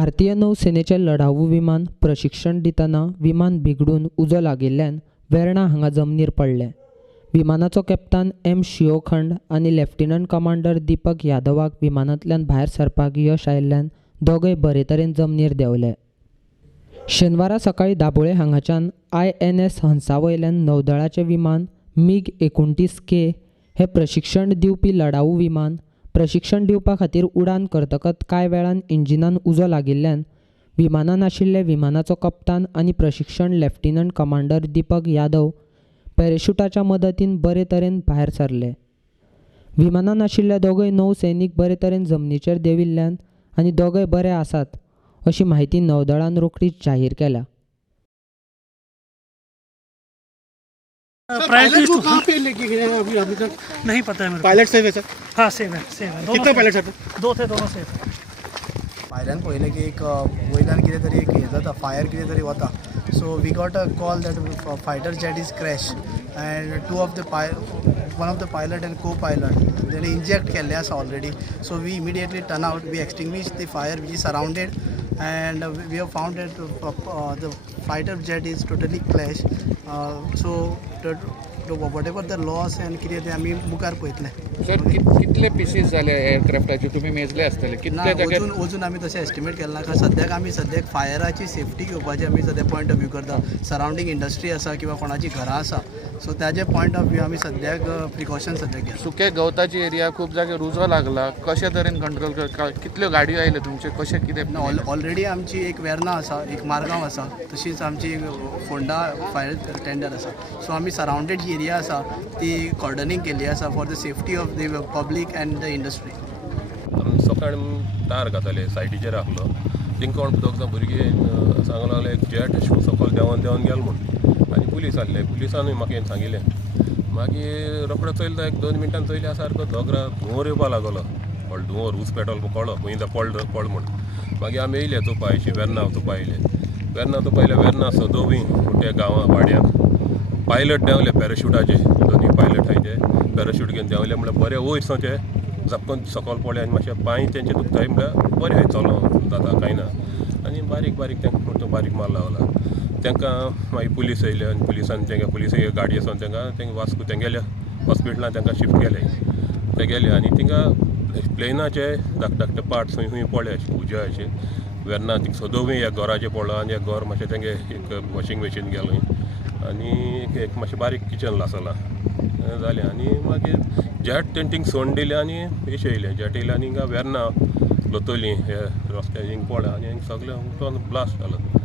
भारतीय नौसेनेचे लढाऊ विमान प्रशिक्षण दितना विमान बिगडून उजो लागिल्ल्यान वेर्णा हांगा जमनीर पडले। विमानाचो कॅप्टन एम शिवखंड आनी लेफ्टनंट कमांडर दीपक यादवाक विमानांतल्यान भायर सरपाक यश आयिल्ल्यान दोगय बरे तरेन जमनीर देंवले। शेनवारा सकाळी दाबोळे हांगाच्यान INS हंसा वयल्यान नौदळाचें विमान MiG-29K हे प्रशिक्षण दिवपी लढाऊ विमान प्रशिक्षण दिवपा खातीर उडान करतकच कांय वेळान इंजिनान उजो लागिल्ल्यान विमानान आशिल्ले विमानाचो कप्तान आनी प्रशिक्षण लेफ्टनंट कमांडर दीपक यादव पॅराशुटाच्या मदतीन बरे तरेन भायर सरले। विमानान आशिल्ले दोगय नौसैनीक बरे तरेन जमनीचेर देंविल्ल्यान आनी दोगय बरे आसात अशी माहिती नौदळान रोखडीच जाहीर केल्या। पायलट को कहाँ पे लेके गए हैं अभी तक नहीं पता है मेरे को। पायलट सेफ है सर? हाँ सेव है कितने पायलट हैं? दो थे, दोनों सेव है। भायल्यान पळयलें की एक वयल्यान कितें तरी एक हें जाता फायर कितें तरी वता so we got a call that fighter jet is crash and one of the pilot and co pilot तेणे इंजेक्ट केल्ले आसा already so we immediately turn out we extinguish the fire which is surrounded and we have found that the fighter jet is totally crash so whatever the loss and कितें तें आमी मुखार पळयतले। Sir कितले pieces जाले एअरक्राफ्टाचे तुमी मेजले आसतले कितले जाग्यार? अजून आमी तशें एस्टिमेट केलें ना सद्याक आमी फायराची सेफ्टी घेवपाची आमी सद्या पॉयंट ऑफ व्यू करता। सरावंडींग इंडस्ट्री आसा किंवा कोणाची घरां आसा सो ताजे पॉयंट ऑफ व्यू आमी सद्याक प्रिकॉशन सद्याक घेता। सुके गवताची एरिया खूब जाग्यार उजो लागला कशे तरेन कंट्रोल करता कितल्यो गाडयो आयले तुमचे कशें कितें? ऑलरेडी आमची एक वेर्ना आसा एक मारगांव आसा तशीच आमची फोंडा फायर टेंडर आसा सो आमी सरावंडेड जी एरिया आसा ती कॉर्डनिंग केल्ली आसा for the safety of the public end the industry. सकाळी टायर घातले सायटीचेर आसलो तिंका दोग जाण भुरगीं सांगूंक लागले जेट सकयल देंवन गेलो म्हूण आनी पुलीस आहले पुलिसानूय म्हाका हें सांगिल्लें मागीर रोखडो चलता एक 2 मिनटान चयल्या सारको दोगरा धुंवर येवपाक लागलो व्हड धुंवर उस पेट्रोल कळ्ळो खंय पड म्हूण मागीर आमी येयले तुपायची वेर्ना तुपा येयले वेर्ना सदोवी मोठ्या गांवां वाड्याक पायलट देंवले पॅराशुटाचे दोनी पायलट हाय ते पॅराशूट घेवन देंवले म्हळ्यार बरे वयर सावन ते झपकन सकयल पडले आनी मातशे पांय तेंचे दुखताय म्हळ्यार बरें हाय चलो जाता कांय ना आनी बारीक तांकां बारीक मार लागला तांकां मागीर पुलीस येयले आनी पुलीस गाडी आसा तांकां वास्को ते गेले हॉस्पिटलान तांकां शिफ्ट केले ते गेले आनी तिंगा प्लेनाचे धाकटे पार्ट्स खंय पडले उज्या अशे वेर्ना थिंग सदोवी एक घराचें पडलो आनी एक घर मातशें तेंगे एक वॉशींग मशीन गेलो आनी एक मातशें बारीक किचन आसलां जालें आनी मागीर जेट तेंटींग सोंड दिलें आनी येशे येयलें जेट येयलें आनी हिंगा वेर्ना लोतोली हे रस्त्यार हिंग पडलें आनी सगळें उठोन ब्लास्ट जालो।